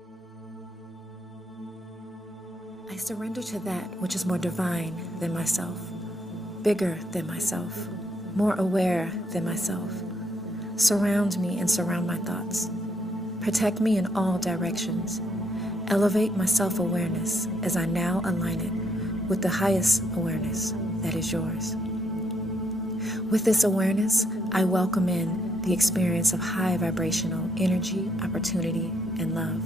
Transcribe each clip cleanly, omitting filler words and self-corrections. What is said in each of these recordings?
I surrender to that which is more divine than myself, bigger than myself, more aware than myself. Surround me and surround my thoughts. Protect me in all directions. Elevate my self-awareness as I now align it with the highest awareness that is yours. With this awareness, I welcome in the experience of high vibrational energy, opportunity, and love.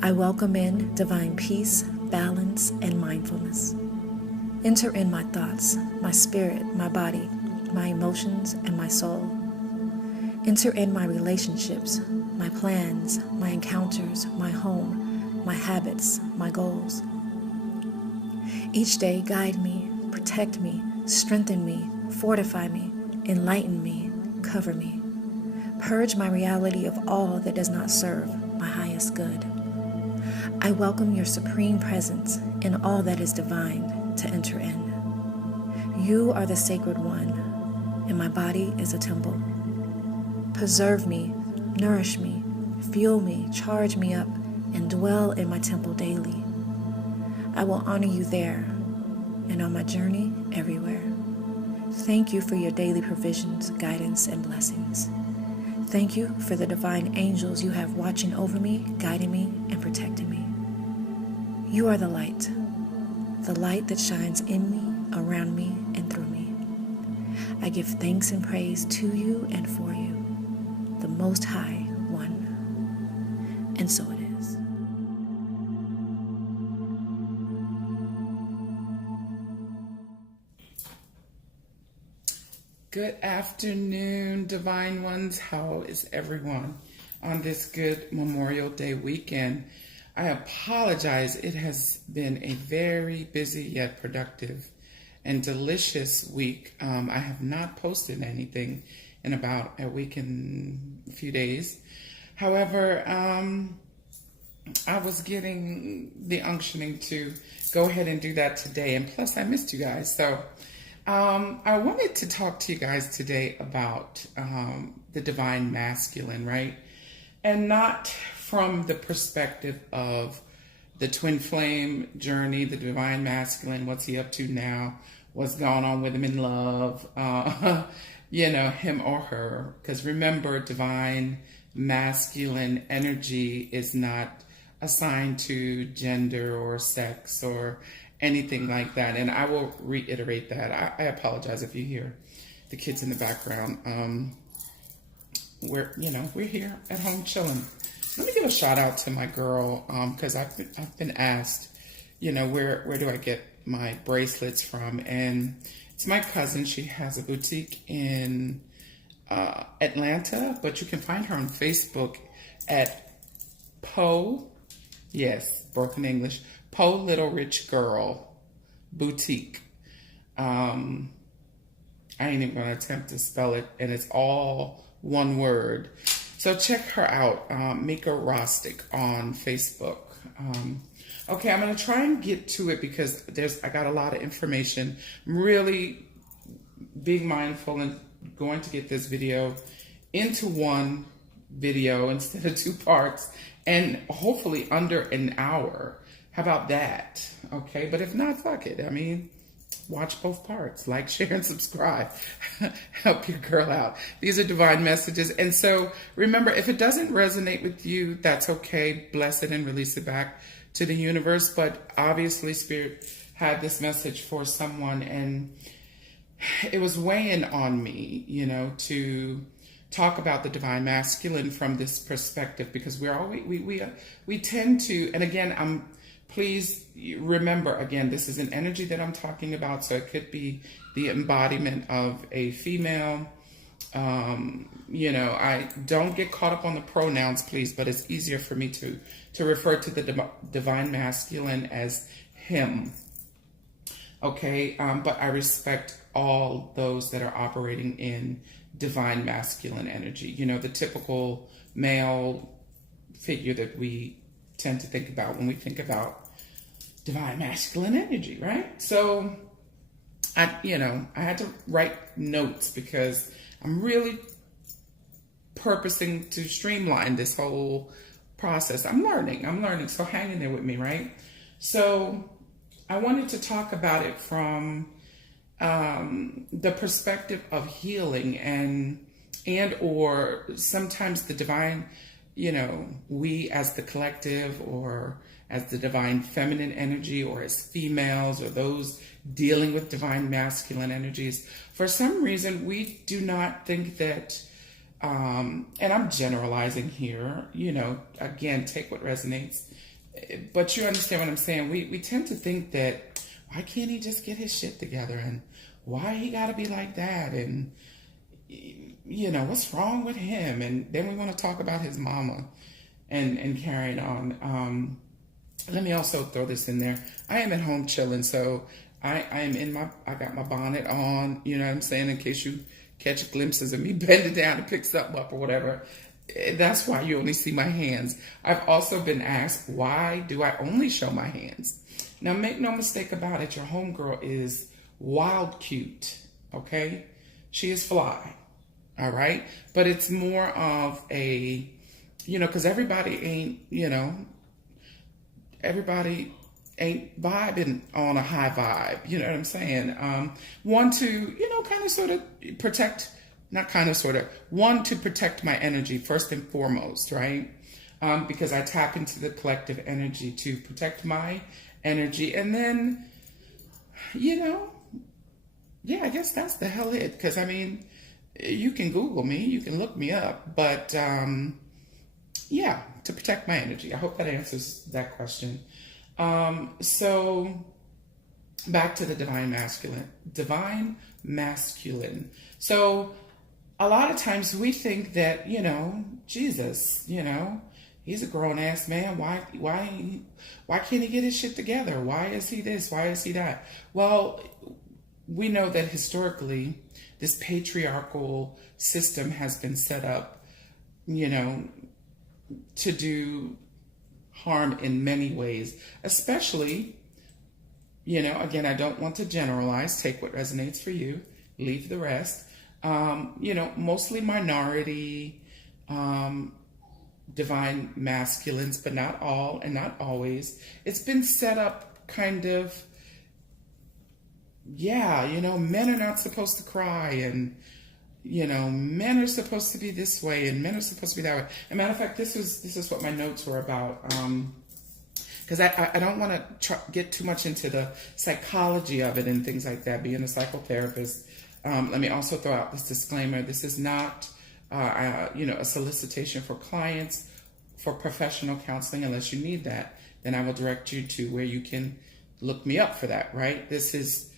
I welcome in divine peace, balance, and mindfulness. Enter in my thoughts, my spirit, my body, my emotions, and my soul. Enter in my relationships, my plans, my encounters, my home, my habits, my goals. Each day, guide me, protect me, strengthen me, fortify me, enlighten me, cover me. Purge my reality of all that does not serve my highest good. I welcome your supreme presence in all that is divine to enter in. You are the sacred one, and my body is a temple. Preserve me, nourish me, fuel me, charge me up, and dwell in my temple daily. I will honor you there and on my journey everywhere. Thank you for your daily provisions, guidance, and blessings. Thank you for the divine angels you have watching over me, guiding me, and protecting me. You are the light that shines in me, around me, and through me. I give thanks and praise to you and for you, the Most High One. And so it is. Good afternoon, Divine Ones. How is everyone on this good Memorial Day weekend? I apologize. It has been a very busy yet productive and delicious week. I have not posted anything in about a week and a few days. However, I was getting the unctioning to go ahead and do that today. And plus, I missed you guys. So I wanted to talk to you guys today about the divine masculine, right? And not from the perspective of the twin flame journey, the divine masculine, what's he up to now, what's going on with him in love, him or her. Because remember, divine masculine energy is not assigned to gender or sex or anything like that. And I will reiterate that. I apologize if you hear the kids in the background. We're here at home chilling. Let me give a shout out to my girl, because I've been asked, where do I get my bracelets from? And it's my cousin. She has a boutique in Atlanta, but you can find her on Facebook at broken English, Poe Little Rich Girl Boutique. I ain't even gonna attempt to spell it, and it's all one word. So check her out, Mika Rostic on Facebook. Okay, I'm gonna try and get to it because I got a lot of information. I'm really being mindful and going to get this video into one video instead of two parts, and hopefully under an hour. How about that? Okay, but if not, fuck it. I mean, watch both parts. Like, share, and subscribe. Help your girl out. These are divine messages. And so remember, if it doesn't resonate with you, that's okay. Bless it and release it back to the universe. But obviously, Spirit had this message for someone, and it was weighing on me, to talk about the divine masculine from this perspective, because we tend to, and again, please remember, again, this is an energy that I'm talking about, so it could be the embodiment of a female. I don't get caught up on the pronouns, please, but it's easier for me to refer to the divine masculine as him. Okay, but I respect all those that are operating in divine masculine energy. The typical male figure that we tend to think about when we think about divine masculine energy, right? So I had to write notes because I'm really purposing to streamline this whole process. I'm learning. So hang in there with me, right? So I wanted to talk about it from the perspective of healing and or sometimes the divine, we as the collective or as the divine feminine energy or as females or those dealing with divine masculine energies. For some reason, we do not think that, and I'm generalizing here, again, take what resonates, but you understand what I'm saying. We tend to think that, why can't he just get his shit together? And why he got to be like that? And, what's wrong with him? And then we want to talk about his mama and carrying on. Let me also throw this in there. I am at home chilling, so I got my bonnet on, you know what I'm saying, in case you catch glimpses of me bending down to pick something up or whatever. That's why you only see my hands. I've also been asked, why do I only show my hands? Now, make no mistake about it, your homegirl is wild cute, okay? She is fly, all right? But it's more of a, because everybody ain't vibing on a high vibe, you know what I'm saying? One to, kind of sort of protect, one to protect my energy first and foremost, right? Because I tap into the collective energy to protect my energy. And then, I guess that's the hell it. Because, you can Google me, you can look me up, but to protect my energy. I hope that answers that question. So back to the divine masculine. So a lot of times we think that, Jesus, he's a grown ass man. Why can't he get his shit together? Why is he this? Why is he that? Well, we know that historically this patriarchal system has been set up, to do harm in many ways, especially, again, I don't want to generalize, take what resonates for you, leave the rest, mostly minority, divine masculines, but not all and not always. It's been set up kind of, men are not supposed to cry, and men are supposed to be this way and men are supposed to be that way. As a matter of fact, this is what my notes were about. Because I don't want to get too much into the psychology of it and things like that, being a psychotherapist. Let me also throw out this disclaimer. This is not, a solicitation for clients for professional counseling. Unless you need that, then I will direct you to where you can look me up for that, right? This is,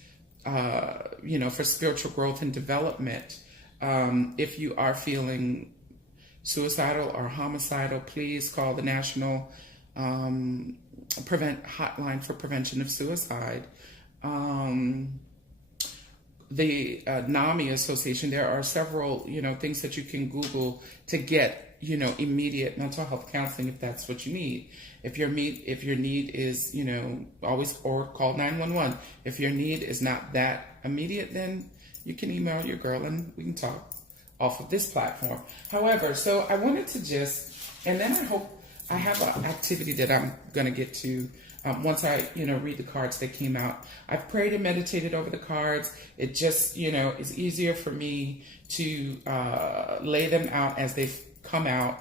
for spiritual growth and development. If you are feeling suicidal or homicidal, please call the National Hotline for Prevention of Suicide. The NAMI Association, there are several, things that you can Google to get, immediate mental health counseling if that's what you need. If your need is, always, or call 911. If your need is not that immediate, then you can email your girl and we can talk off of this platform. However, so I wanted to and then I hope I have an activity that I'm going to get to once I, read the cards that came out. I've prayed and meditated over the cards. It just, is easier for me to lay them out as they've come out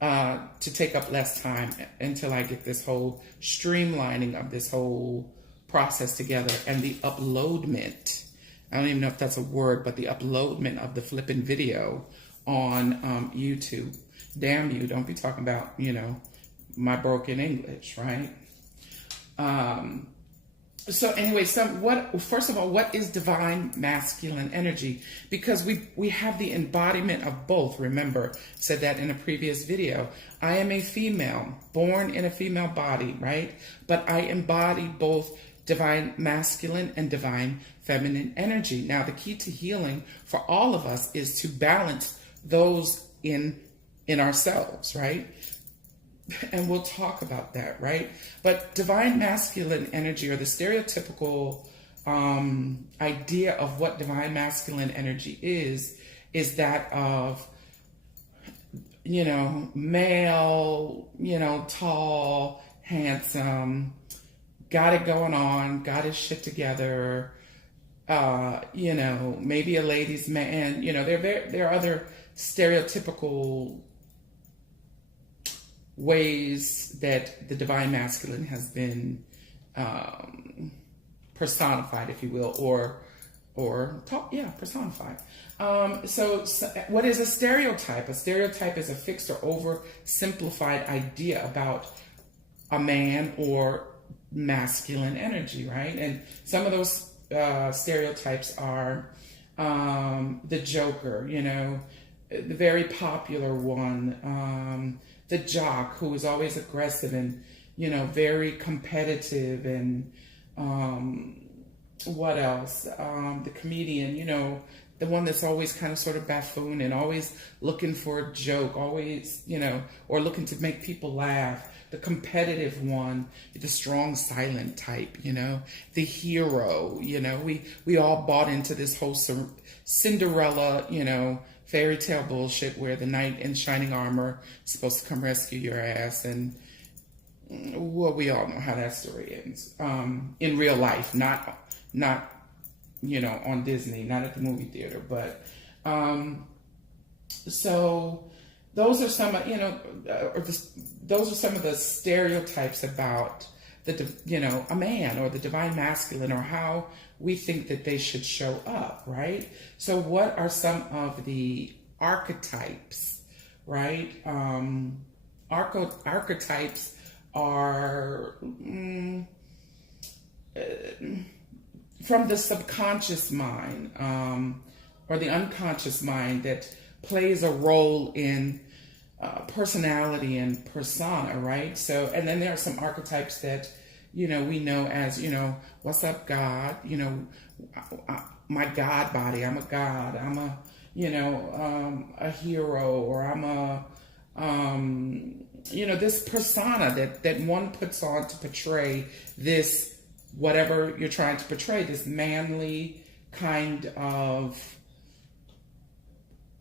to take up less time until I get this whole streamlining of this whole process together and the uploadment. I don't even know if that's a word, but the uploadment of the flipping video on YouTube. Damn you, don't be talking about, my broken English, right? So anyway, first of all, what is divine masculine energy? Because we have the embodiment of both. Remember, said that in a previous video. I am a female, born in a female body, right? But I embody both divine masculine and divine feminine energy. Now, the key to healing for all of us is to balance those in ourselves, right? And we'll talk about that, right? But divine masculine energy, or the stereotypical idea of what divine masculine energy is that of male, tall, handsome, got it going on, got his shit together, maybe a ladies' man. There are other stereotypical ways that the divine masculine has been personified, if you will, personified. So what is a stereotype? A stereotype is a fixed or oversimplified idea about a man or masculine energy, right? And some of those stereotypes are the Joker, the very popular one, the jock who is always aggressive and, very competitive, and what else? The comedian, the one that's always kind of sort of buffoon and always looking for a joke, always, or looking to make people laugh. The competitive one, the strong, silent type, the hero, we all bought into this whole Cinderella, fairy tale bullshit where the knight in shining armor is supposed to come rescue your ass. And well, we all know how that story ends. In real life, not on Disney, not at the movie theater, but so those are some, those are some of the stereotypes about a man or the divine masculine, or how we think that they should show up, right? So what are some of the archetypes, right? Archetypes are from the subconscious mind, or the unconscious mind, that plays a role in personality and persona, right? So, and then there are some archetypes that, we know as, what's up, God? My God body, I'm a God, I'm a, a hero, or I'm a, this persona that one puts on to portray this, whatever you're trying to portray, this manly kind of,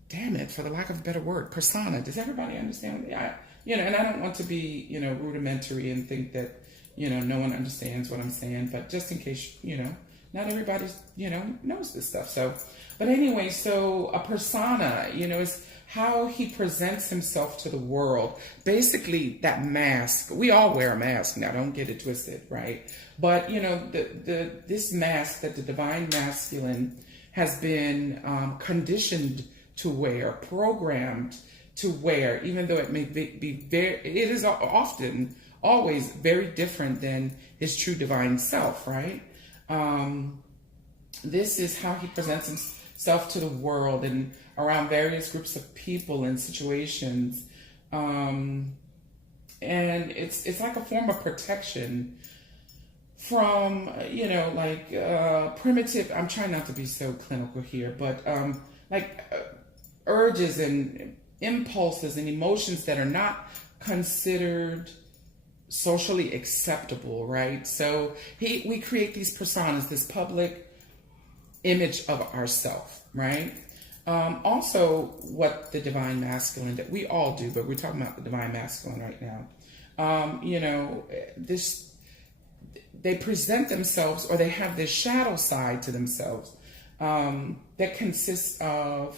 damn it, for the lack of a better word, persona. Does everybody understand? And I don't want to be, rudimentary and think that, no one understands what I'm saying, but just in case, not everybody, knows this stuff. So, but anyway, so a persona, is how he presents himself to the world. Basically, that mask. We all wear a mask now. Don't get it twisted, right? But this mask that the divine masculine has been conditioned to wear, programmed to wear, even though it may be very, it is often always very different than his true divine self, right? This is how he presents himself to the world and around various groups of people and situations. And it's like a form of protection from, primitive, I'm trying not to be so clinical here, but urges and impulses and emotions that are not considered socially acceptable, right? So we create these personas, this public image of ourself, right? Also, what the divine masculine, that we all do, but we're talking about the divine masculine right now. They present themselves, or they have this shadow side to themselves that consists of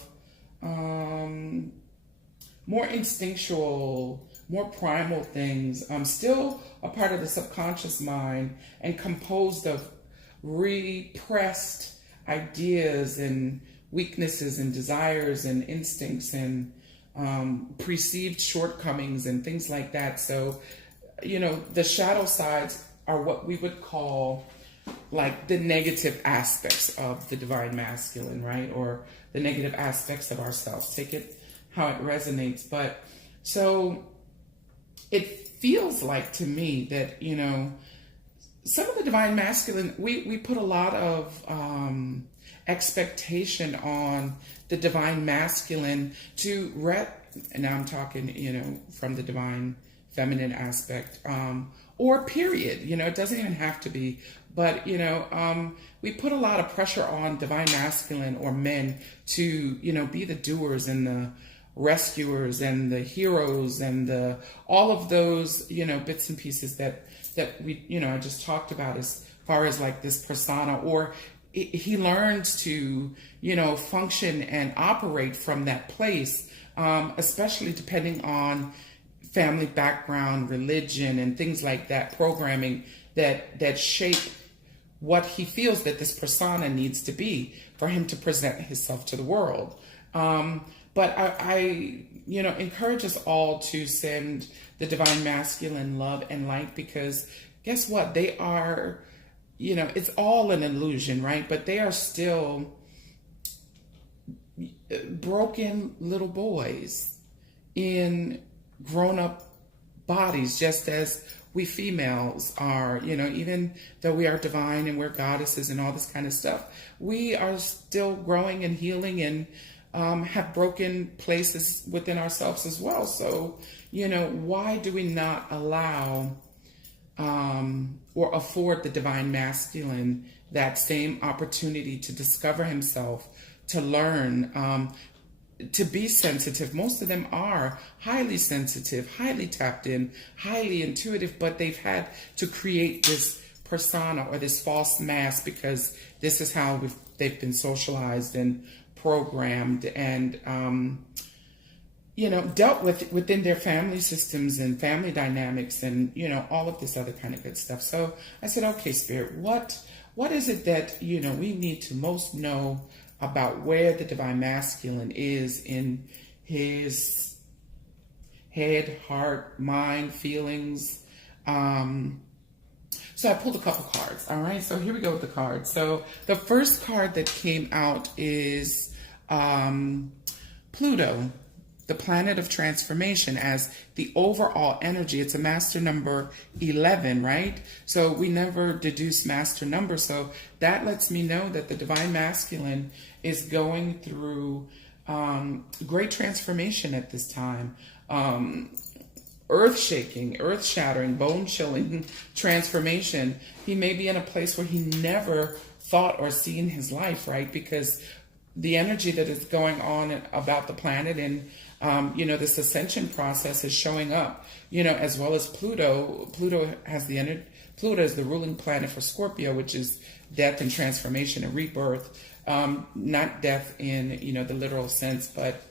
more instinctual, more primal things, still a part of the subconscious mind, and composed of repressed ideas and weaknesses and desires and instincts and perceived shortcomings and things like that. So, the shadow sides are what we would call like the negative aspects of the divine masculine, right? Or the negative aspects of ourselves. Take it how it resonates. But so it feels like to me that, some of the divine masculine, we put a lot of expectation on the divine masculine to and now I'm talking, from the divine feminine aspect, or period, it doesn't even have to be, but, we put a lot of pressure on divine masculine or men to, be the doers and the rescuers and the heroes and the all of those, you know, bits and pieces that we, you know, I just talked about as far as like this persona, or he learns to, you know, function and operate from that place, especially depending on family background, religion, and things like that, programming that shape what he feels that this persona needs to be for him to present himself to the world. But I, you know, encourage us all to send the divine masculine love and light, because guess what? They are, you know, it's all an illusion, right? But they are still broken little boys in grown-up bodies, just as we females are, you know, even though we are divine and we're goddesses and all this kind of stuff, we are still growing and healing and have broken places within ourselves as well. So, you know, why do we not allow or afford the divine masculine that same opportunity to discover himself, to learn, to be sensitive? Most of them are highly sensitive, highly tapped in, highly intuitive, but they've had to create this persona or this false mask because this is how they've been socialized and programmed and, you know, dealt with within their family systems and family dynamics and, you know, all of this other kind of good stuff. So I said, okay, Spirit, what is it that, you know, we need to most know about where the divine masculine is in his head, heart, mind, feelings? So I pulled a couple cards. All right, so here we go with the cards. So the first card that came out is Pluto, the planet of transformation, as the overall energy. It's a master number 11, right? So we never deduce master number. So that lets me know that the divine masculine is going through great transformation at this time. Earth-shaking, earth-shattering, bone-chilling transformation. He may be in a place where he never thought or seen his life, right? Because the energy that is going on about the planet and you know, this ascension process is showing up, you know, as well as Pluto. Pluto has the energy. Pluto is the ruling planet for Scorpio, which is death and transformation and rebirth. Not death in, you know, the literal sense, but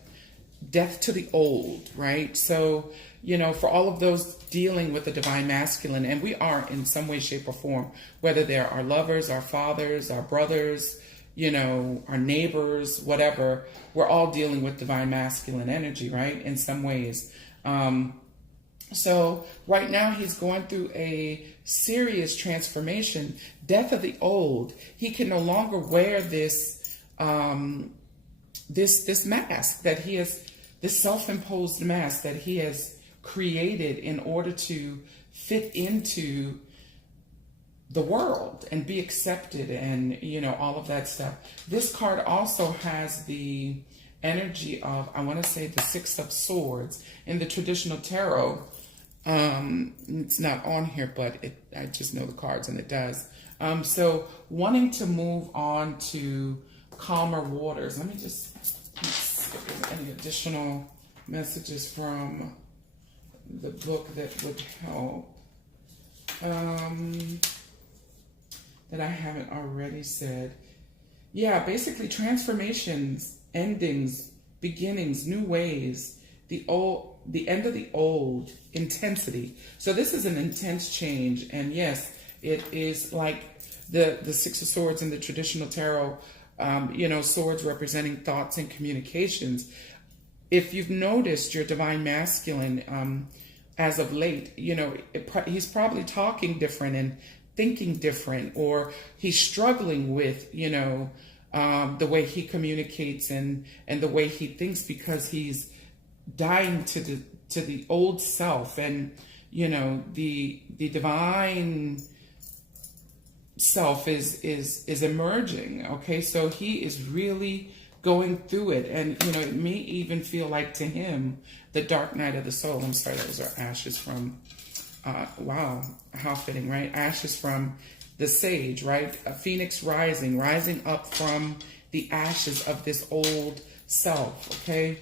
death to the old, right? So, you know, for all of those dealing with the divine masculine, and we are in some way, shape, or form, whether they're our lovers, our fathers, our brothers, you know, our neighbors, whatever, we're all dealing with divine masculine energy, right? In some ways. So right now he's going through a serious transformation, death of the old. He can no longer wear this, this mask that he has, this self-imposed mask that he has created in order to fit into the world and be accepted and, you know, all of that stuff. This card also has the energy of, I want to say, the Six of Swords in the traditional tarot. It's not on here, but I just know the cards and it does. So wanting to move on to calmer waters. Let me just see if there's any additional messages from the book that would help. That I haven't already said. Yeah, basically transformations, endings, beginnings, new ways, the end of the old, intensity. So this is an intense change, and yes, it is like the Six of Swords in the traditional tarot, you know, swords representing thoughts and communications. If you've noticed your divine masculine as of late, you know, he's probably talking different and thinking different, or he's struggling with, you know, the way he communicates and the way he thinks, because he's dying to the old self, and, you know, the divine self is emerging. Okay, so he is really going through it, and, you know, it may even feel like to him the dark night of the soul. I'm sorry, those are ashes from wow, how fitting, right? Ashes from the sage, right? A phoenix rising up from the ashes of this old self, okay?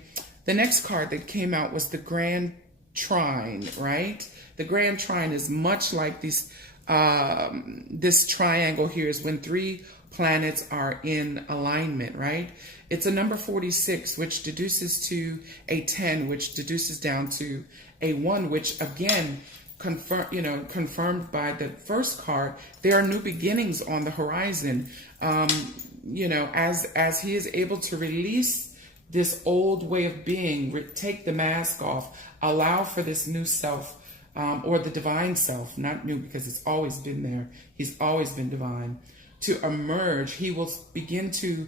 The next card that came out was the Grand Trine, right? The Grand Trine is much like these. This triangle here is when three planets are in alignment, right? It's a number 46, which deduces to a 10, which deduces down to a 1, which again, confirmed by the first card, there are new beginnings on the horizon. As he is able to release this old way of being, take the mask off, allow for this new self, or the divine self, not new because it's always been there. He's always been divine. To emerge, he will begin to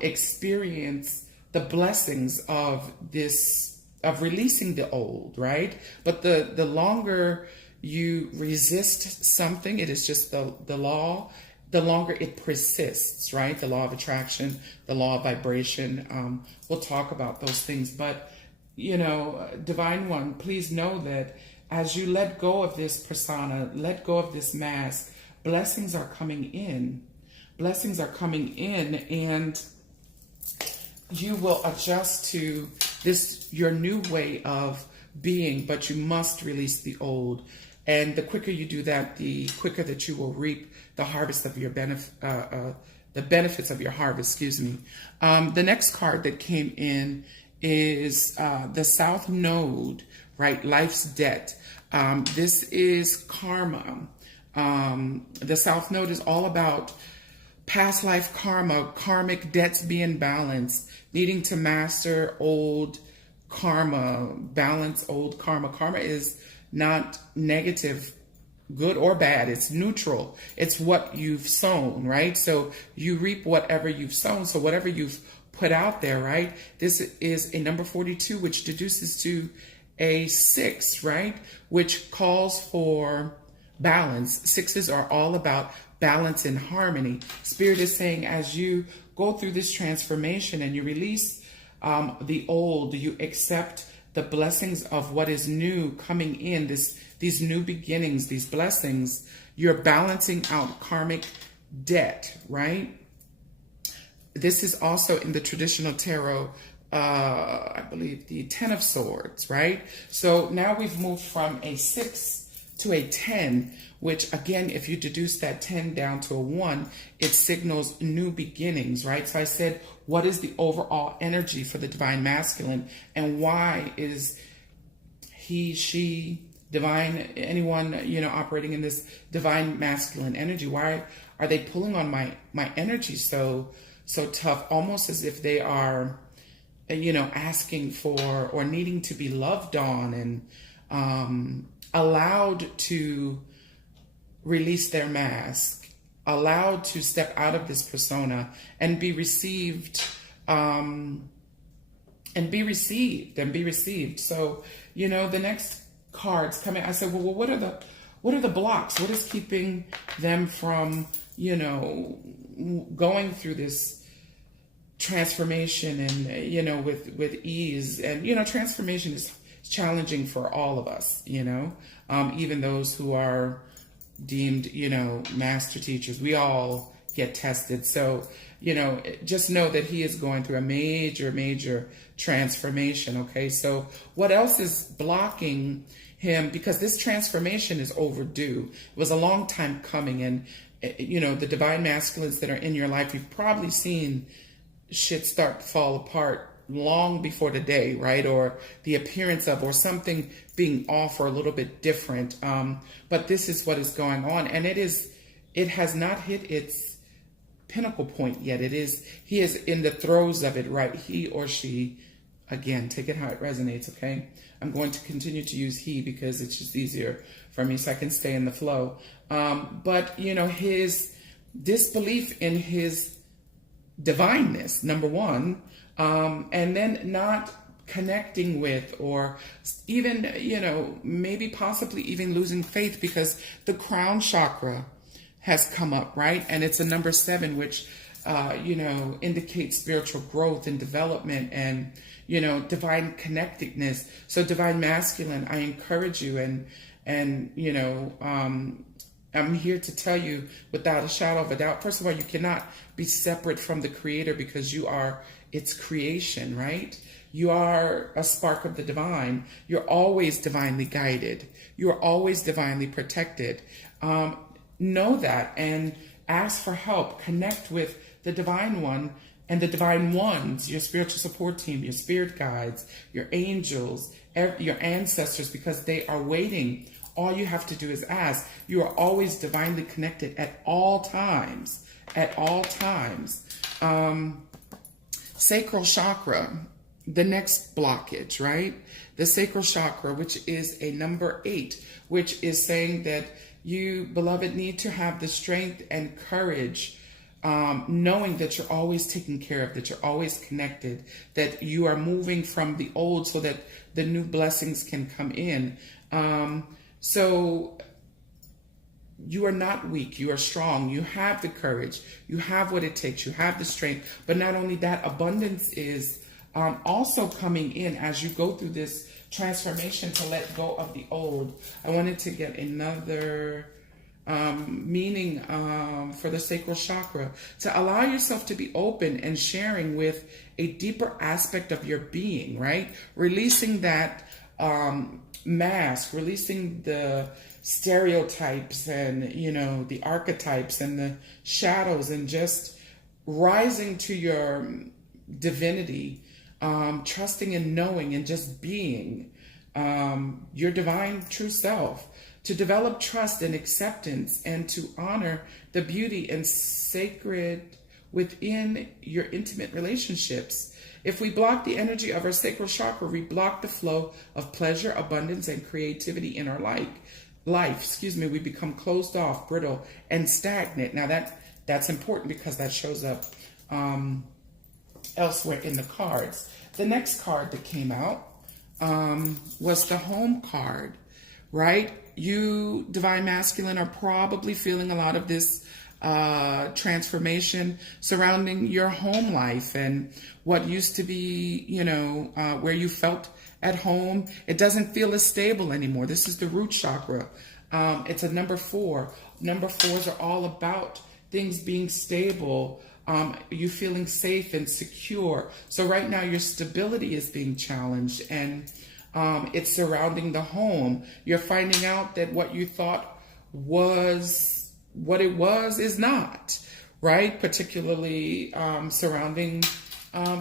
experience the blessings of this, of releasing the old, right? But the longer you resist something, it is just the law, the longer it persists, right? The law of attraction, the law of vibration. We'll talk about those things. But, Divine One, please know that as you let go of this persona, let go of this mask, blessings are coming in. Blessings are coming in, and you will adjust to this, your new way of being, but you must release the old. And the quicker you do that, the quicker that you will reap the harvest of your the benefits of your harvest, excuse me. The next card that came in is the South Node, right? Life's debt. This is karma. The South Node is all about past life karma, karmic debts being balanced, needing to master old karma, balance old karma. Karma is not negative, good or bad. It's neutral. It's what you've sown, right? So you reap whatever you've sown. So whatever you've put out there, right? This is a number 42, which deduces to a 6, right? Which calls for balance. Sixes are all about balance and harmony. Spirit is saying, as you go through this transformation and you release the old, you accept the blessings of what is new coming in, these new beginnings, these blessings, you're balancing out karmic debt, right? This is also in the traditional tarot, I believe the 10 of Swords, right? So now we've moved from a 6 to a 10, which again, if you deduce that 10 down to a 1, it signals new beginnings, right? So I said, what is the overall energy for the divine masculine, and why is he, she, divine, anyone, operating in this divine masculine energy? Why are they pulling on my energy so tough, almost as if they are, asking for or needing to be loved on and allowed to release their mask, allowed to step out of this persona and be received, So, the next cards coming, I said, well, what are the blocks? What is keeping them from, going through this transformation and, with ease? And, transformation is challenging for all of us, even those who are deemed, master teachers. We all get tested. So, just know that he is going through a major transformation. Okay. So what else is blocking him? Because this transformation is overdue. It was a long time coming. And, the divine masculines that are in your life, you've probably seen shit start to fall apart long before the day, right? Or the appearance of, or something being off or a little bit different. But this is what is going on. And it has not hit its pinnacle point yet. He is in the throes of it, right? He or she, again, take it how it resonates, okay? I'm going to continue to use he because it's just easier for me so I can stay in the flow. But, his disbelief in his divineness, number one, and then not connecting with, or even, maybe possibly even losing faith because the crown chakra has come up, right? And it's a number 7, which, indicates spiritual growth and development and, divine connectedness. So divine masculine, I encourage you and I'm here to tell you without a shadow of a doubt, first of all, you cannot be separate from the creator because you are its creation, right? You are a spark of the divine. You're always divinely guided. You're always divinely protected. Know that and ask for help. Connect with the divine one and the divine ones, your spiritual support team, your spirit guides, your angels, your ancestors, because they are waiting. All you have to do is ask. You are always divinely connected at all times. At all times. Sacral chakra, the next blockage, right? The sacral chakra, which is a number 8, which is saying that you, beloved, need to have the strength and courage, knowing that you're always taken care of, that you're always connected, that you are moving from the old so that the new blessings can come in. So you are not weak. You are strong. You have the courage. You have what it takes. You have the strength. But not only that, abundance is also coming in as you go through this transformation to let go of the old. I wanted to get another meaning for the sacral chakra, to allow yourself to be open and sharing with a deeper aspect of your being, right? Releasing that mask, releasing the stereotypes and, you know, the archetypes and the shadows, and just rising to your divinity, trusting and knowing and just being your divine true self, to develop trust and acceptance, and to honor the beauty and sacred within your intimate relationships. If we block the energy of our sacral chakra, we block the flow of pleasure, abundance, and creativity in our life. We become closed off, brittle, and stagnant. Now that's important because that shows up elsewhere in the cards. The next card that came out was the home card, right? You, divine masculine, are probably feeling a lot of this transformation surrounding your home life and what used to be, you know, where you felt at home. It doesn't feel as stable anymore. This is the root chakra. It's a number 4. Number 4s are all about things being stable, you feeling safe and secure. So right now your stability is being challenged, and it's surrounding the home. You're finding out that what you thought was what it was is not, right? Particularly surrounding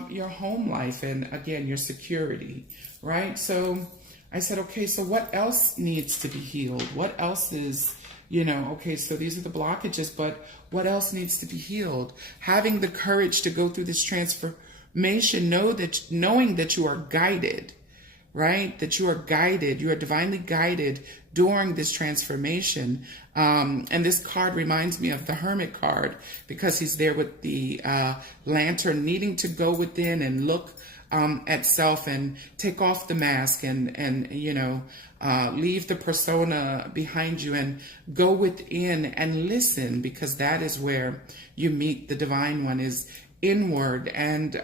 your home life and, again, your security, right? So I said, okay, so what else needs to be healed? What else is, you know, okay, so these are the blockages, but what else needs to be healed? Having the courage to go through this transformation, knowing that you are guided, right? That you are guided, you are divinely guided during this transformation. And this card reminds me of the Hermit card, because he's there with the lantern, needing to go within and look at self and take off the mask and you know, leave the persona behind you and go within and listen, because that is where you meet the divine one, is inward. And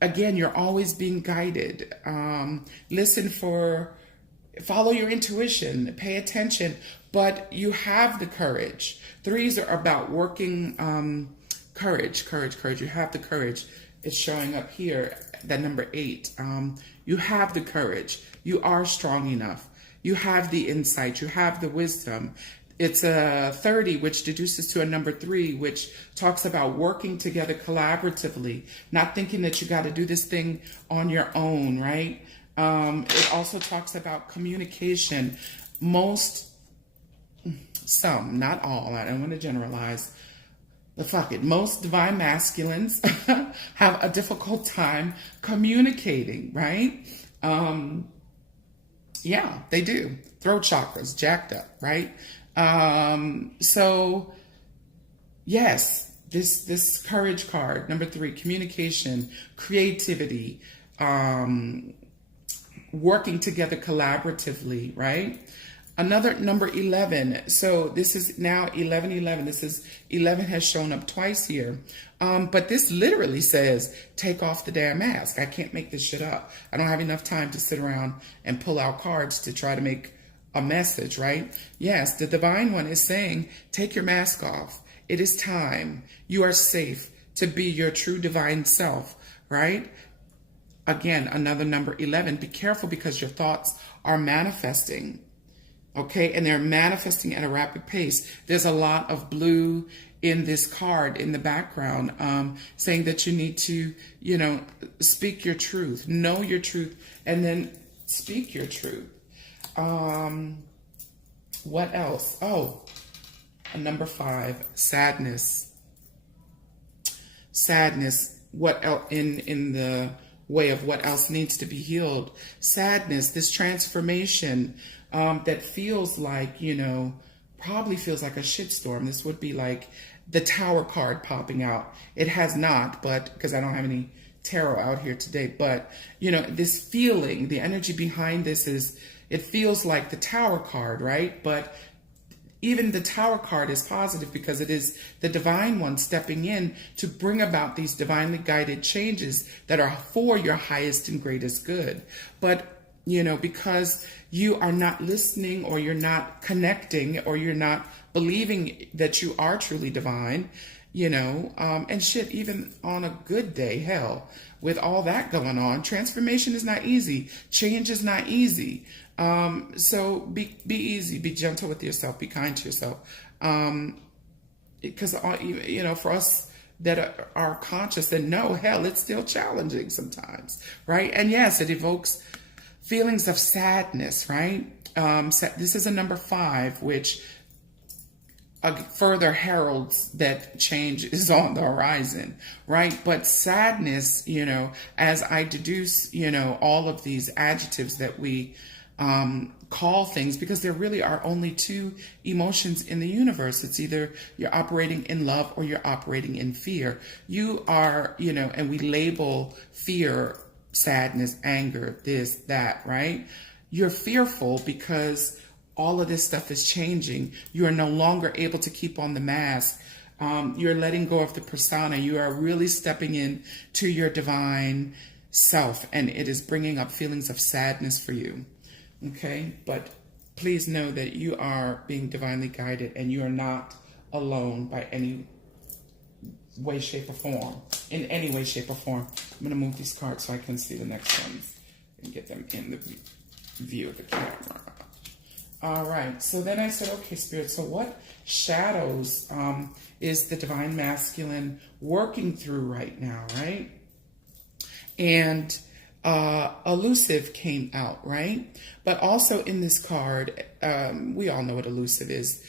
again, you're always being guided. Follow your intuition, pay attention, but you have the courage. 3s are about working courage. You have the courage. It's showing up here, that number 8. You have the courage. You are strong enough. You have the insight. You have the wisdom. It's a 30, which deduces to a number 3, which talks about working together collaboratively, not thinking that you got to do this thing on your own, right? It also talks about communication. Some, not all, I don't want to generalize, but fuck it, most divine masculines have a difficult time communicating, right? Yeah, they do. Throat chakras jacked up, right? So yes, this courage card, number 3, communication, creativity, working together collaboratively, right? Another number 11. So this is now 1111. This is 11 has shown up twice here. But this literally says, take off the damn mask. I can't make this shit up. I don't have enough time to sit around and pull out cards to try to make a message, right? Yes, the divine one is saying, take your mask off. It is time. You are safe to be your true divine self, right? again, another number 11. Be careful because your thoughts are manifesting. Okay, and they're manifesting at a rapid pace. There's a lot of blue in this card in the background, saying that you need to, speak your truth, know your truth, and then speak your truth. What else? Oh, number 5, sadness. Sadness. What else in the way of what else needs to be healed? Sadness, this transformation that feels like, probably feels like a shitstorm. This would be like the Tower card popping out. It has not, but because I don't have any tarot out here today, but this feeling, the energy behind this is, it feels like the Tower card, right? But even the Tower card is positive because it is the Divine One stepping in to bring about these divinely guided changes that are for your highest and greatest good. But, because you are not listening, or you're not connecting, or you're not believing that you are truly divine, and shit, even on a good day, hell, with all that going on, transformation is not easy. Change is not easy. So be easy, be gentle with yourself, be kind to yourself. Because, for us that are conscious and know, hell, it's still challenging sometimes, right? And yes, it evokes feelings of sadness, right? This is a number 5, which further heralds that change is on the horizon, right? But sadness, as I deduce, all of these adjectives that we call things, because there really are only 2 emotions in the universe. It's either you're operating in love or you're operating in fear. You are, and we label fear, sadness, anger, this, that, right? You're fearful because all of this stuff is changing. You are no longer able to keep on the mask. You're letting go of the persona. You are really stepping in to your divine self, and it is bringing up feelings of sadness for you. Okay, but please know that you are being divinely guided, and you are not alone by any way, shape, or form. In any way, shape, or form. I'm going to move these cards so I can see the next ones and get them in the view of the camera. All right, so then I said, okay, Spirit, so what shadows is the Divine Masculine working through right now, right? And elusive came out, right? But also in this card, we all know what elusive is,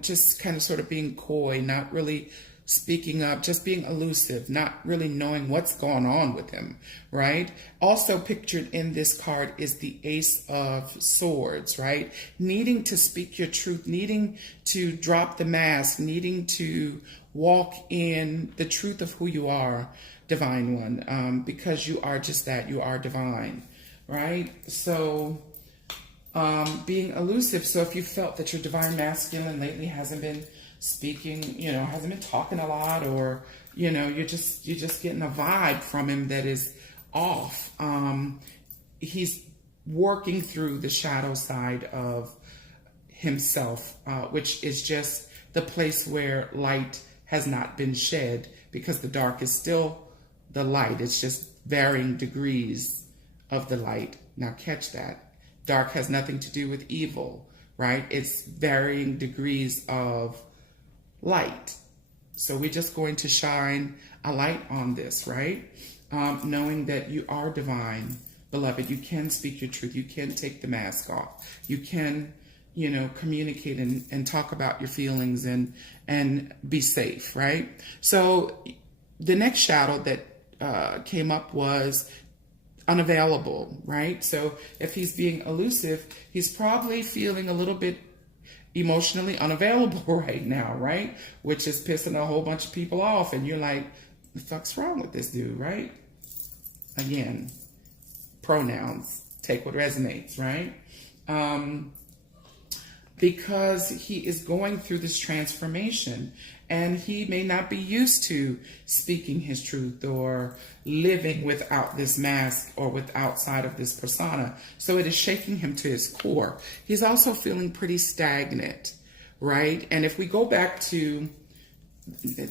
just kind of sort of being coy, not really speaking up, just being elusive, not really knowing what's going on with him, right? Also pictured in this card is the Ace of Swords, right? Needing to speak your truth, needing to drop the mask, needing to walk in the truth of who you are, Divine One, because you are just that, you are divine, right? So being elusive. So if you felt that your Divine Masculine lately hasn't been speaking, hasn't been talking a lot, or, you're just getting a vibe from him that is off. He's working through the shadow side of himself, which is just the place where light has not been shed, because the dark is still the light. It's just varying degrees of the light. Now catch that. Dark has nothing to do with evil, right? It's varying degrees of light. So we're just going to shine a light on this, right? Knowing that you are divine, beloved. You can speak your truth. You can take the mask off. You can, communicate and talk about your feelings and be safe, right? So the next shadow that came up was unavailable, right? So if he's being elusive, he's probably feeling a little bit emotionally unavailable right now, right? Which is pissing a whole bunch of people off, and you're like, the fuck's wrong with this dude, right? Again, pronouns, take what resonates, right? Because he is going through this transformation, and he may not be used to speaking his truth or living without this mask or outside of this persona. So it is shaking him to his core. He's also feeling pretty stagnant, right? And if we go back to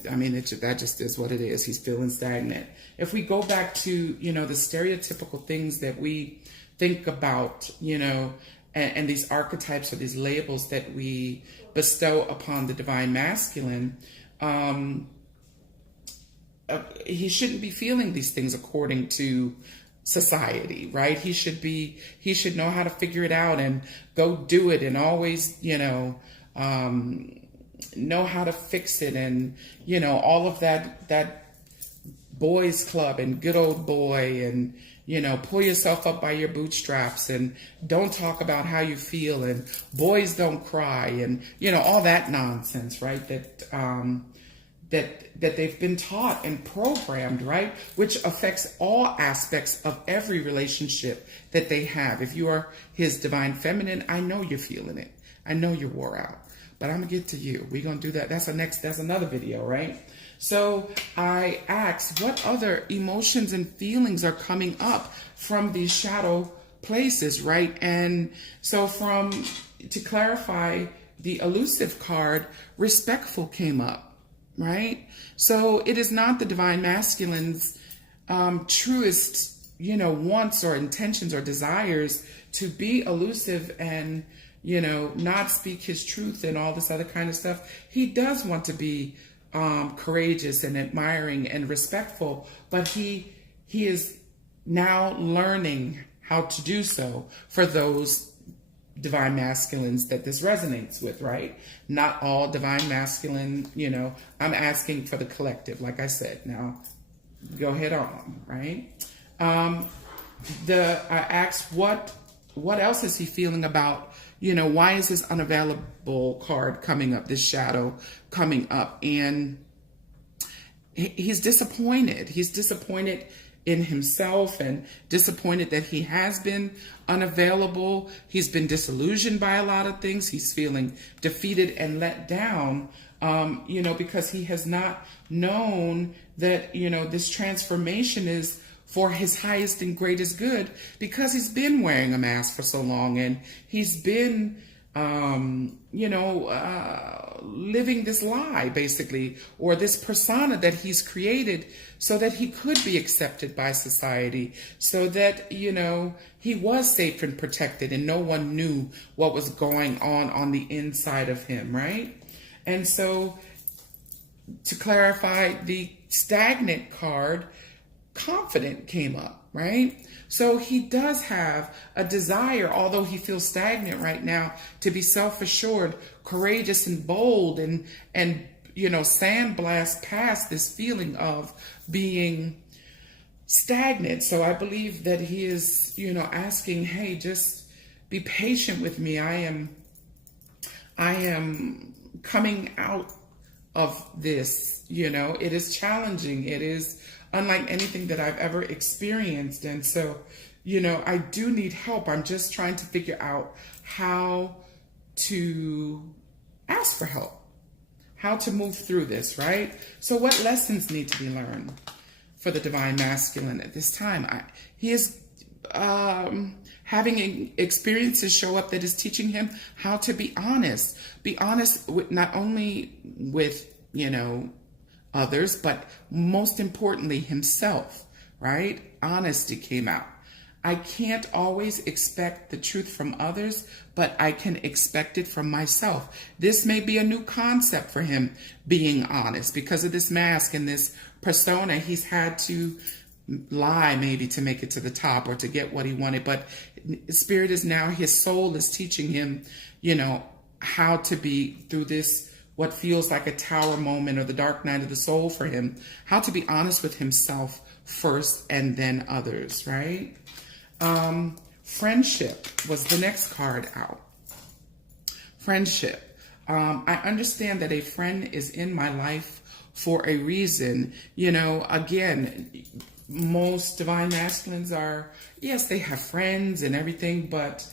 I mean, that just is what it is. He's feeling stagnant. If we go back to, the stereotypical things that we think about, and these archetypes or these labels that we bestow upon the divine masculine, he shouldn't be feeling these things according to society, right? He should know how to figure it out and go do it and always, know how to fix it, and all of that boys club and good old boy, and pull yourself up by your bootstraps and don't talk about how you feel, and boys don't cry, and all that nonsense, right? That they've been taught and programmed, right? Which affects all aspects of every relationship that they have. If you are his divine feminine, I know you're feeling it. I know you're wore out. But I'm gonna get to you. We're gonna do that. That's another video, right? So I asked, what other emotions and feelings are coming up from these shadow places, right? And so to clarify the elusive card, respectful came up, right? So it is not the divine masculine's truest, wants or intentions or desires to be elusive and not speak his truth and all this other kind of stuff. He does want to be courageous and admiring and respectful, but he is now learning how to do so for those divine masculines that this resonates with, right? Not all divine masculine, I'm asking for the collective, like I said. Now, go ahead on, right? I asked what else is he feeling about, why is this unavailable card coming up, this shadow coming up? And he's disappointed. He's disappointed in himself and disappointed that he has been unavailable. He's been disillusioned by a lot of things. He's feeling defeated and let down, because he has not known that, this transformation is for his highest and greatest good, because he's been wearing a mask for so long, and he's been, living this lie, basically, or this persona that he's created so that he could be accepted by society, so that, he was safe and protected and no one knew what was going on the inside of him, right? And so, to clarify, the stagnant card, confident, came up, right? So he does have a desire, although he feels stagnant right now, to be self-assured, courageous, and bold, and sandblast past this feeling of being stagnant. So I believe that he is, asking, hey, just be patient with me. I am coming out of this, it is challenging. It is unlike anything that I've ever experienced. And so, I do need help. I'm just trying to figure out how to ask for help, how to move through this, right? So what lessons need to be learned for the divine masculine at this time? He is having experiences show up that is teaching him how to be honest with, not only with, others, but most importantly, himself, right? Honesty came out. I can't always expect the truth from others, but I can expect it from myself. This may be a new concept for him, being honest, because of this mask and this persona. He's had to lie maybe to make it to the top or to get what he wanted, but Spirit is now, his soul is teaching him, how to be through this, what feels like a tower moment or the dark night of the soul for him, how to be honest with himself first and then others, right? Friendship was the next card out. Friendship. I understand that a friend is in my life for a reason. Again, most divine masculines are, yes, they have friends and everything, but,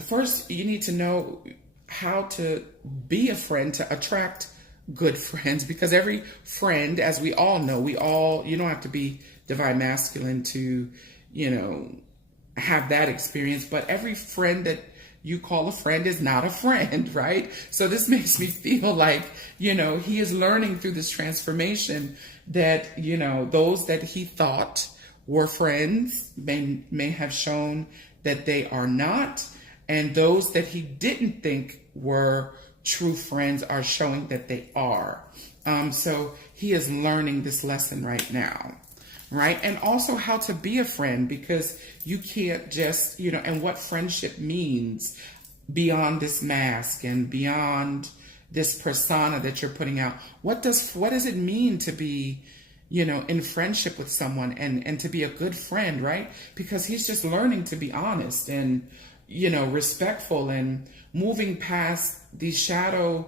first you need to know how to be a friend to attract good friends, because every friend, as we all know, you don't have to be divine masculine to, have that experience, but every friend you call a friend is not a friend, right? So this makes me feel like, he is learning through this transformation that, those that he thought were friends may have shown that they are not, and those that he didn't think were true friends are showing that they are. So he is learning this lesson right now, right? And also how to be a friend, because you can't just, and what friendship means beyond this mask and beyond this persona that you're putting out. What does it mean to be, in friendship with someone and to be a good friend, right? Because he's just learning to be honest and, respectful and moving past these shadow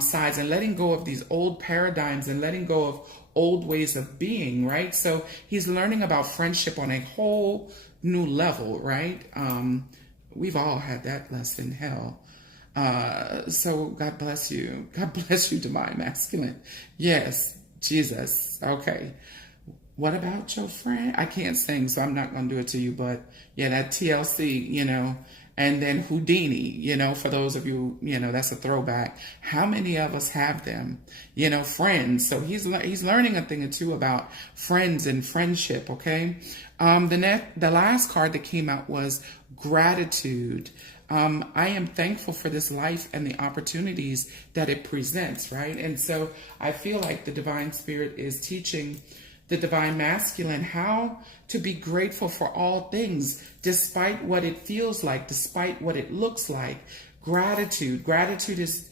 sides and letting go of these old paradigms and letting go of old ways of being, right? So he's learning about friendship on a whole new level, right? We've all had that lesson, hell. So God bless you. God bless you, Divine Masculine. Yes, Jesus. Okay. What about your friend? I can't sing, so I'm not going to do it to you. But yeah, that TLC, and then Houdini, for those of you, that's a throwback. How many of us have them? Friends. So he's learning a thing or two about friends and friendship. Okay. The last card that came out was gratitude. I am thankful for this life and the opportunities that it presents, right? And so I feel like the Divine Spirit is teaching the Divine Masculine how to be grateful for all things, despite what it feels like, despite what it looks like. Gratitude is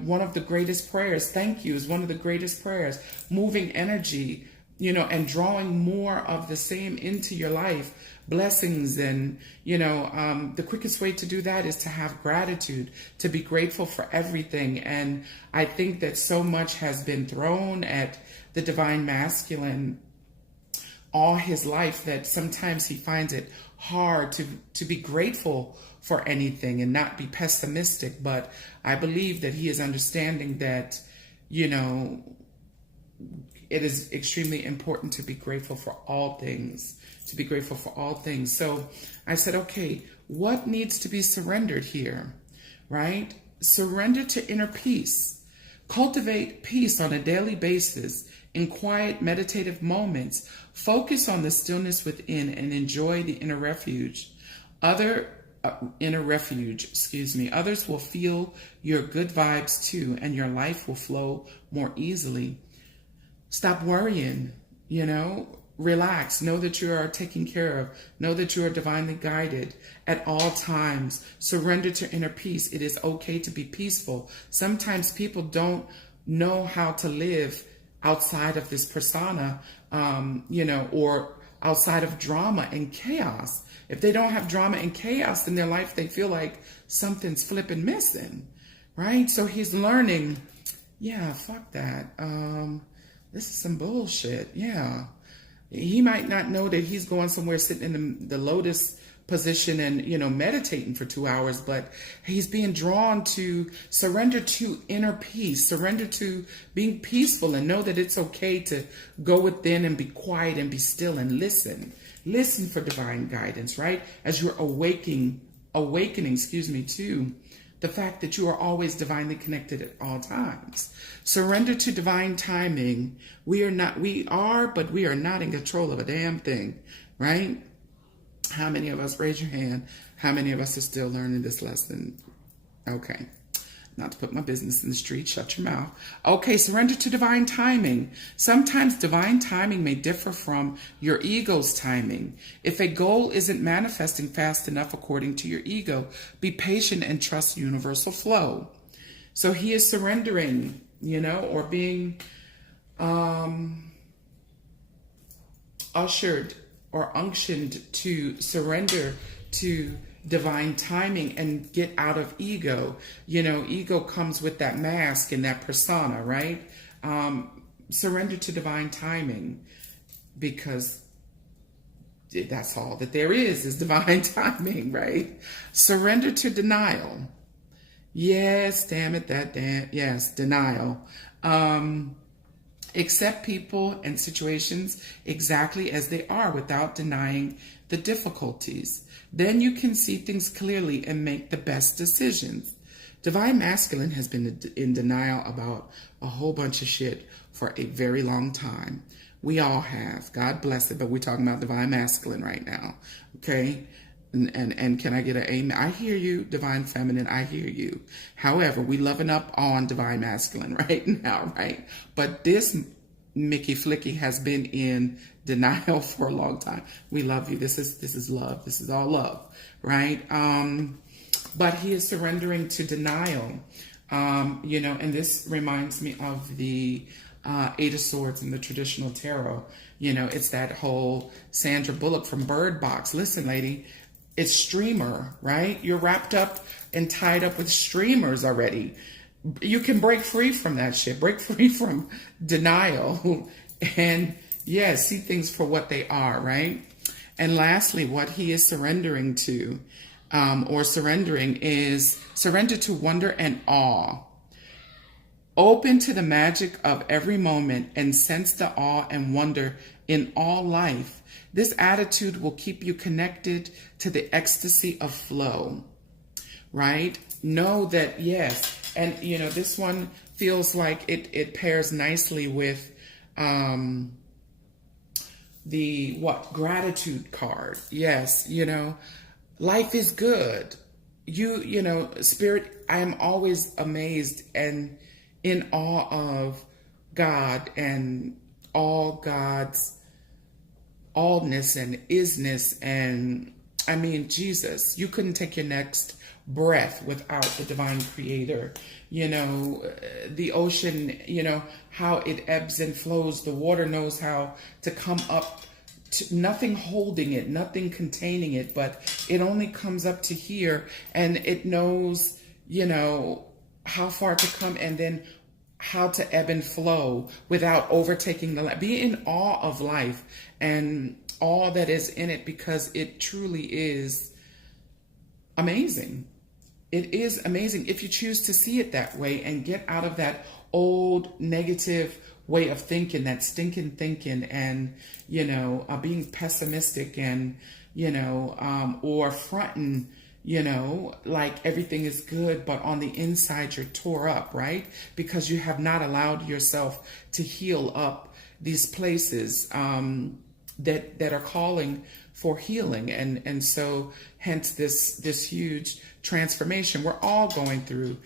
one of the greatest prayers. Thank you is one of the greatest prayers. Moving energy, and drawing more of the same into your life. Blessings and, the quickest way to do that is to have gratitude, to be grateful for everything. And I think that so much has been thrown at the Divine Masculine all his life that sometimes he finds it hard to be grateful for anything and not be pessimistic. But I believe that he is understanding that, it is extremely important to be grateful for all things, So I said, okay, what needs to be surrendered here, right? Surrender to inner peace. Cultivate peace on a daily basis in quiet meditative moments. Focus on the stillness within and enjoy the inner refuge. Others will feel your good vibes too, and your life will flow more easily. Stop worrying, relax. Know that you are taken care of. Know that you are divinely guided at all times. Surrender to inner peace. It is okay to be peaceful. Sometimes people don't know how to live outside of this persona, or outside of drama and chaos. If they don't have drama and chaos in their life, they feel like something's flipping missing, right? So he's learning, yeah, fuck that. This is some bullshit. Yeah. He might not know that he's going somewhere sitting in the lotus position and, meditating for 2 hours, but he's being drawn to surrender to inner peace, surrender to being peaceful and know that it's okay to go within and be quiet and be still and listen for divine guidance, right? As you're awakening, to the fact that you are always divinely connected at all times. Surrender to divine timing. We are, but we are not in control of a damn thing, right? How many of us, raise your hand, how many of us are still learning this lesson? Okay. Not to put my business in the street, shut your mouth. Okay, surrender to divine timing. Sometimes divine timing may differ from your ego's timing. If a goal isn't manifesting fast enough according to your ego, be patient and trust universal flow. So he is surrendering, or being ushered or unctioned to surrender to divine timing and get out of ego. Ego comes with that mask and that persona, right? Surrender to divine timing, because that's all that there is divine timing, right? Surrender to denial. Yes, damn it, yes, denial. Accept people and situations exactly as they are without denying the difficulties. Then you can see things clearly and make the best decisions. Divine Masculine has been in denial about a whole bunch of shit for a very long time. We all have. God bless it, but we're talking about Divine Masculine right now. Okay? And can I get an amen? I hear you, Divine Feminine. I hear you. However, we loving up on Divine Masculine right now, right? But this Mickey Flicky has been in denial for a long time. We love you. This is love. This is all love, right? But he is surrendering to denial. And this reminds me of the Eight of Swords in the traditional tarot. It's that whole Sandra Bullock from Bird Box. Listen, lady, it's streamer, right? You're wrapped up and tied up with streamers already. You can break free from that shit. Break free from denial and, see things for what they are, right? And lastly, what he is surrendering to surrendering is surrender to wonder and awe. Open to the magic of every moment and sense the awe and wonder in all life. This attitude will keep you connected to the ecstasy of flow, right? Know that, yes. And, this one feels like it pairs nicely with the gratitude card. Yes, life is good. Spirit, I am always amazed and in awe of God and all God's allness and isness. And I mean, Jesus, you couldn't take your next breath without the divine creator. The ocean, how it ebbs and flows. The water knows how to come up to nothing holding it, nothing containing it, but it only comes up to here, and it knows, how far to come and then how to ebb and flow without overtaking the life. Be in awe of life and all that is in it, because it truly is amazing. It is amazing if you choose to see it that way and get out of that old negative way of thinking, that stinking thinking, and, being pessimistic and, or fronting, like everything is good, but on the inside you're tore up, right? Because you have not allowed yourself to heal up these places that are calling for healing. And so hence this huge transformation. We're all going through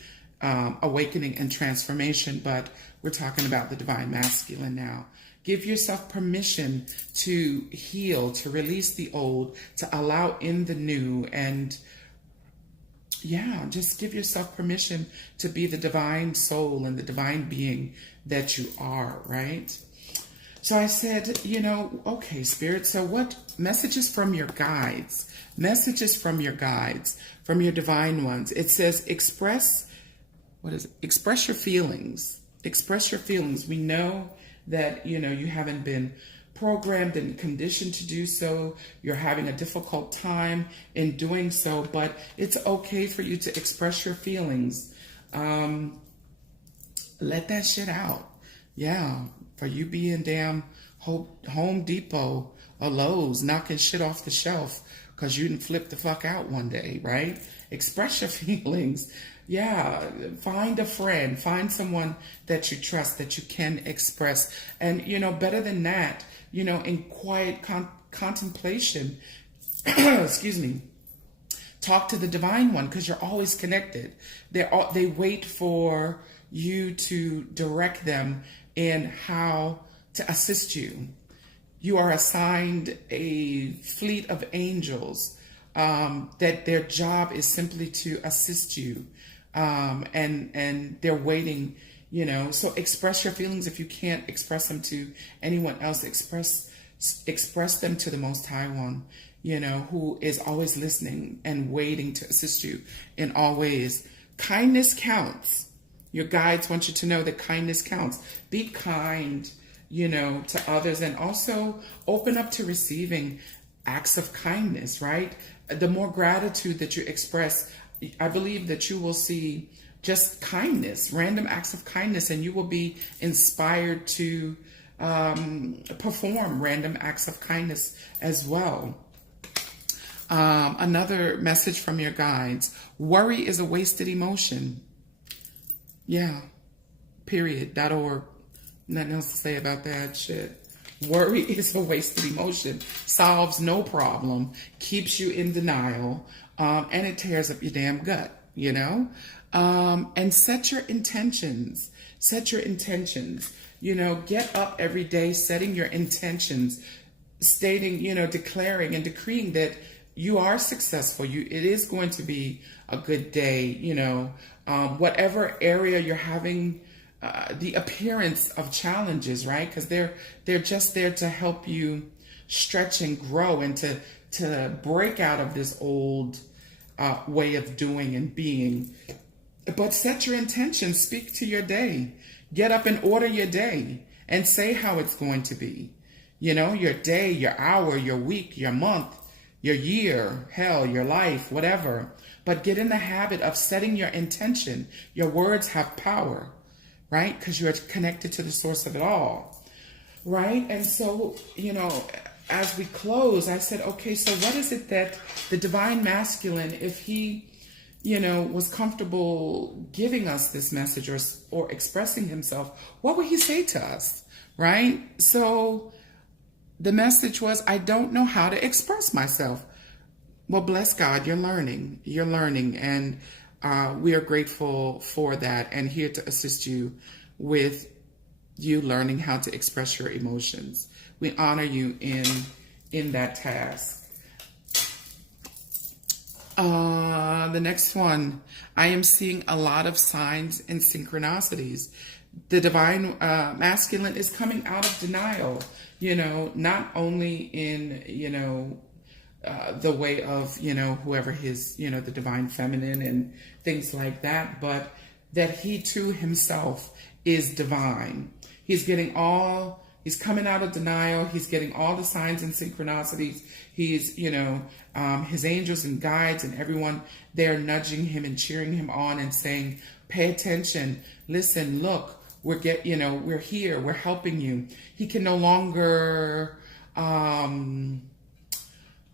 awakening and transformation, but we're talking about the Divine Masculine now. Give yourself permission to heal, to release the old, to allow in the new, and just give yourself permission to be the divine soul and the divine being that you are, right? So I said, okay, Spirit, so what messages from your guides? Messages from your guides, from your divine ones. It says, express your feelings. Express your feelings. We know that, you haven't been programmed and conditioned to do so. You're having a difficult time in doing so, but it's okay for you to express your feelings. Let that shit out. Yeah, for you being damn Home Depot or Lowe's knocking shit off the shelf because you didn't flip the fuck out one day, right? Express your feelings. Yeah, find a friend, find someone that you trust, that you can express. And, better than that, in quiet contemplation, excuse me, talk to the divine one, because you're always connected. They wait for you to direct them in how to assist you. You are assigned a fleet of angels that their job is simply to assist you. And they're waiting, so express your feelings. If you can't express them to anyone else, express them to the Most High One, who is always listening and waiting to assist you in all ways. Kindness counts. Your guides want you to know that kindness counts. Be kind, to others, and also open up to receiving acts of kindness, right? The more gratitude that you express, I believe that you will see just kindness, random acts of kindness, and you will be inspired to perform random acts of kindness as well. Another message from your guides: worry is a wasted emotion. Yeah, period.org. Nothing else to say about that shit. Worry is a wasted emotion, solves no problem, keeps you in denial, and it tears up your damn gut, you know? And set your intentions. Set your intentions. You know, get up every day setting your intentions, stating, you know, declaring and decreeing that you are successful. It is going to be a good day, you know, whatever area you're having the appearance of challenges, right? Because they're just there to help you stretch and grow and to break out of this old way of doing and being. But set your intention, speak to your day, get up and order your day and say how it's going to be. You know, your day, your hour, your week, your month, your year, hell, your life, whatever. But get in the habit of setting your intention. Your words have power, right? Because you're connected to the source of it all, right? And so, you know, as we close, I said, okay, so what is it that the divine masculine, if he, you know, was comfortable giving us this message or expressing himself, what would he say to us, right? So the message was, I don't know how to express myself. Well, bless God, you're learning, and we are grateful for that and here to assist you with you learning how to express your emotions. We honor you in that task. The next one, I am seeing a lot of signs and synchronicities. The divine masculine is coming out of denial, you know, not only in, you know, the way of, you know, whoever his, you know, the divine feminine and things like that, but that he too himself is divine. He's coming out of denial. He's getting all the signs and synchronicities. He's, you know, his angels and guides and everyone, they're nudging him and cheering him on and saying, pay attention, listen, look, we're here, we're helping you. He can no longer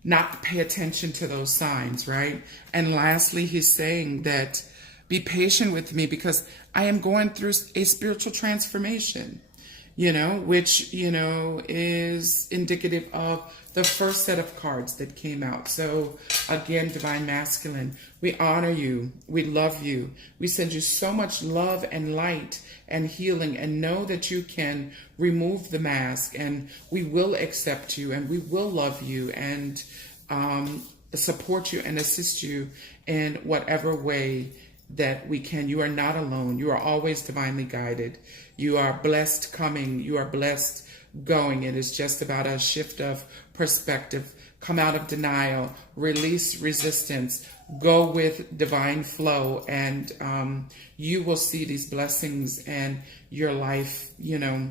not pay attention to those signs, right? And lastly, he's saying that be patient with me because I am going through a spiritual transformation, you know, which, you know, is indicative of the first set of cards that came out. So again, divine masculine, we honor you. We love you. We send you so much love and light and healing, and know that you can remove the mask, and we will accept you, and we will love you, and support you and assist you in whatever way that we can. You are not alone. You are always divinely guided. You are blessed coming. You are blessed going. It is just about a shift of perspective. Come out of denial, release resistance, go with divine flow, and you will see these blessings and your life, you know,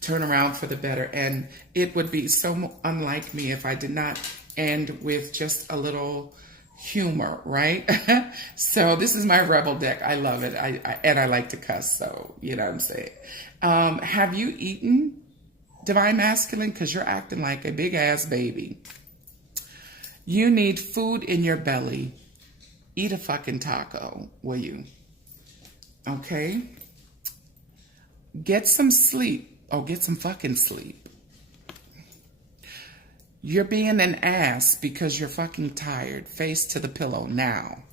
turn around for the better. And it would be so unlike me if I did not end with just a little humor, right? So this is my rebel deck. I love it. I like to cuss, so you know what I'm saying. Have you eaten, divine masculine? Because you're acting like a big ass baby. You need food in your belly. Eat a fucking taco, will you? Okay? Get some sleep. Oh, get some fucking sleep. You're being an ass because you're fucking tired. Face to the pillow now.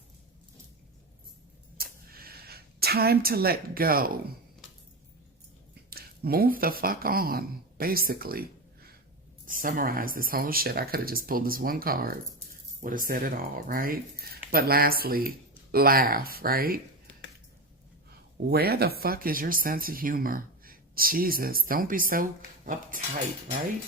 Time to let go. Move the fuck on, basically. Summarize this whole shit. I could have just pulled this one card. Would have said it all, right? But lastly, laugh, right? Where the fuck is your sense of humor? Jesus, don't be so uptight, right?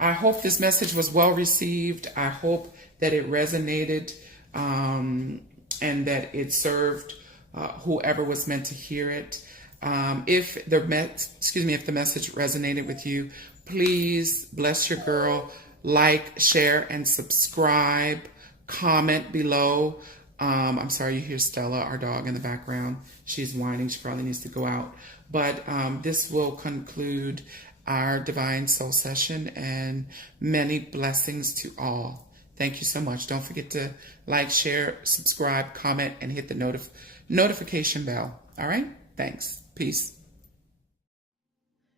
I hope this message was well received. I hope that it resonated and that it served whoever was meant to hear it. If the message resonated with you, please bless your girl. Like, share, and subscribe. Comment below. I'm sorry you hear Stella, our dog, in the background. She's whining. She probably needs to go out. But this will conclude our Divine Soul Session, and many blessings to all. Thank you so much. Don't forget to like, share, subscribe, comment, and hit the notification bell. All right? Thanks. Peace.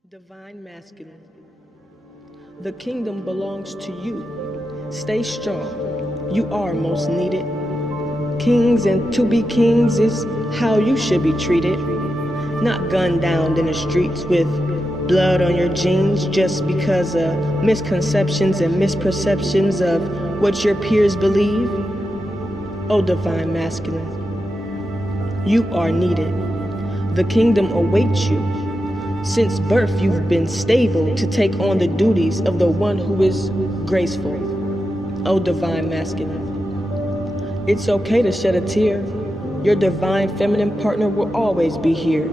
Divine Masculine. The kingdom belongs to you. Stay strong. You are most needed. Kings and to be kings is how you should be treated. Not gunned down in the streets with blood on your jeans just because of misconceptions and misperceptions of what your peers believe. Oh, Divine Masculine, you are needed. The kingdom awaits you. Since birth, you've been stable to take on the duties of the one who is graceful. Oh, Divine Masculine, it's okay to shed a tear. Your divine feminine partner will always be here.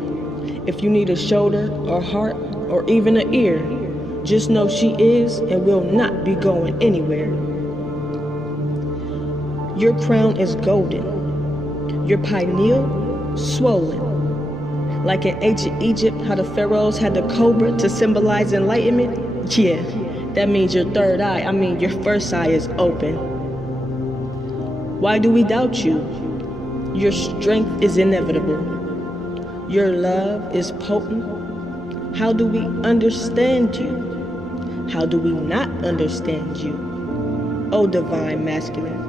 If you need a shoulder or heart or even an ear, just know she is and will not be going anywhere. Your crown is golden, your pineal swollen. Like in ancient Egypt, how the pharaohs had the cobra to symbolize enlightenment. Yeah, that means your third eye, your first eye is open. Why do we doubt you? Your strength is inevitable. Your love is potent. How do we understand you? How do we not understand you? Oh, Divine Masculine.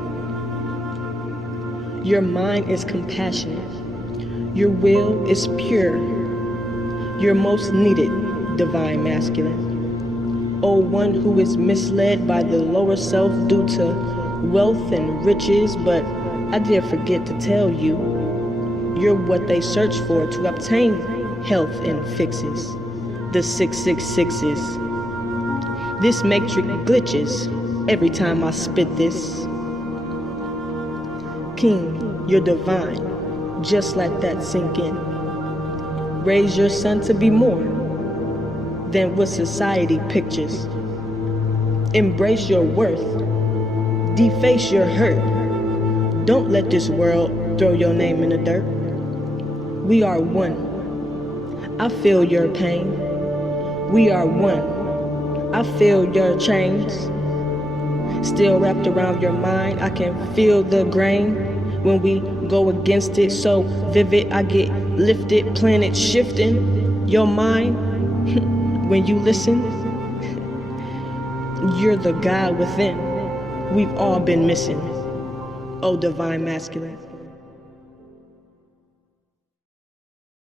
Your mind is compassionate. Your will is pure. You're most needed, Divine Masculine. Oh, one who is misled by the lower self due to wealth and riches, but I dare forget to tell you, you're what they search for to obtain health and fixes. The 666s. This matrix glitches every time I spit this. King, you're divine. Just let that sink in. Raise your son to be more than what society pictures. Embrace your worth. Deface your hurt. Don't let this world throw your name in the dirt. We are one. I feel your pain. We are one. I feel your chains. Still wrapped around your mind. I can feel the grain when we go against it. So vivid, I get lifted, planet shifting. Your mind, when you listen, you're the God within. We've all been missing. Oh, Divine Masculine.